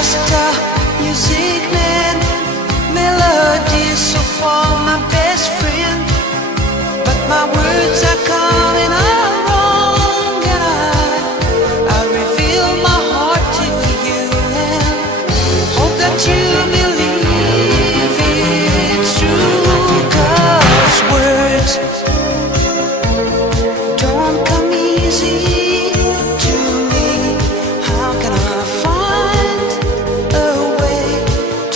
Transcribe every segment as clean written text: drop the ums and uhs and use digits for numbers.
just a music man, melodies so far my best friend, but my words are coming out wrong, and I reveal my heart to you and hope that you believe it's true, 'cause words don't come easy to me. How can I find a way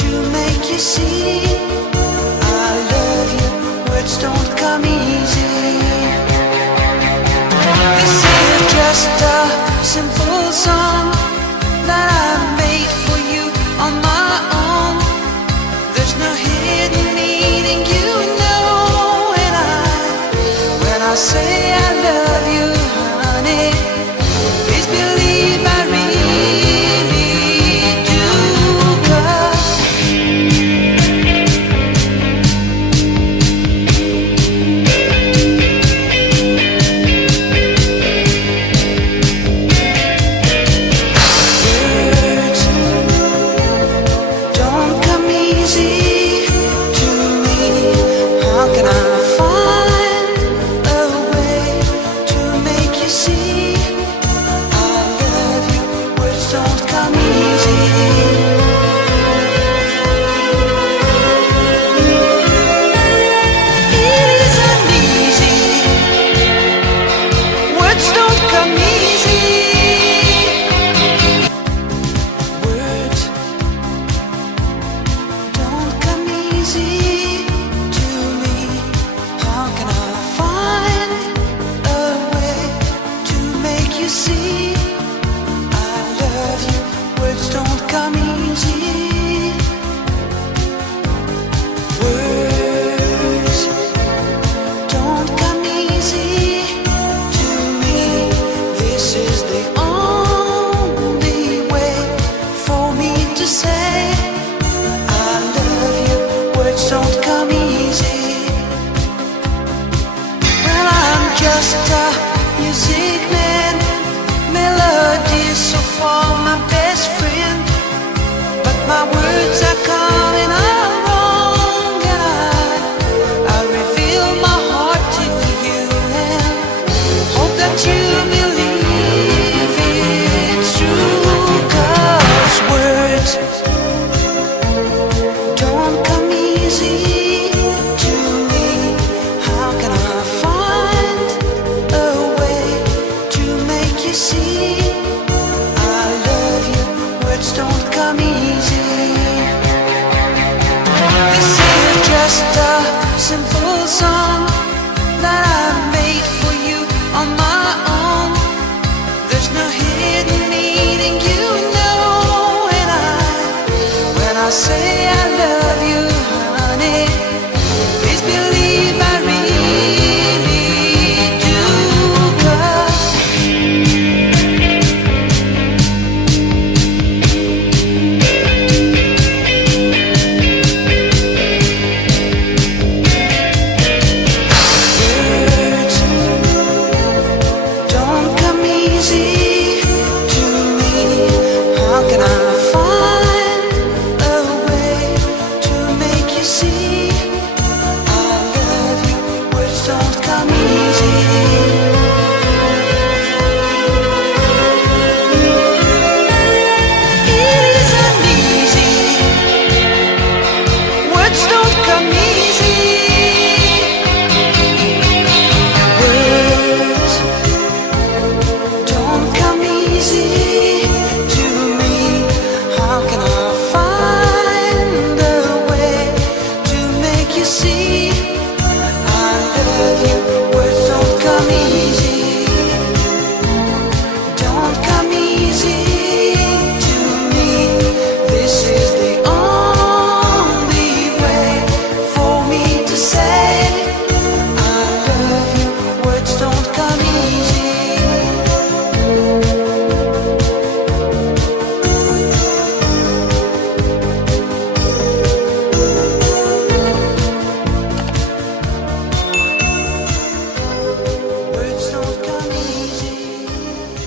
to make you see I love you? Words don't come easy. This is just a simple song that I made for you on my own. There's no hidden meaning, you know, and when I say I love you, honey, please believe I really do, 'cause words don't come easy to me. How can I find a way to make you see I love you? Words don't come easy. It isn't easy. Words don't come easy. Words don't come easy to me. How can I find a way to make you see I love you? Words don't come easy. Words don't come easy to me. This is the only way for me to say I love you. Words don't come easy. Well, I'm just a music man, melodies so far my best friend, but my words are coming out wrong, and I reveal my heart to you and hope that you believe it's true, 'cause words don't come easy to me. How can I find a way to make you see I love you? Words don't come easy. This is just a simple song that I made for you on my own. There's no hidden meaning, you know, and when I say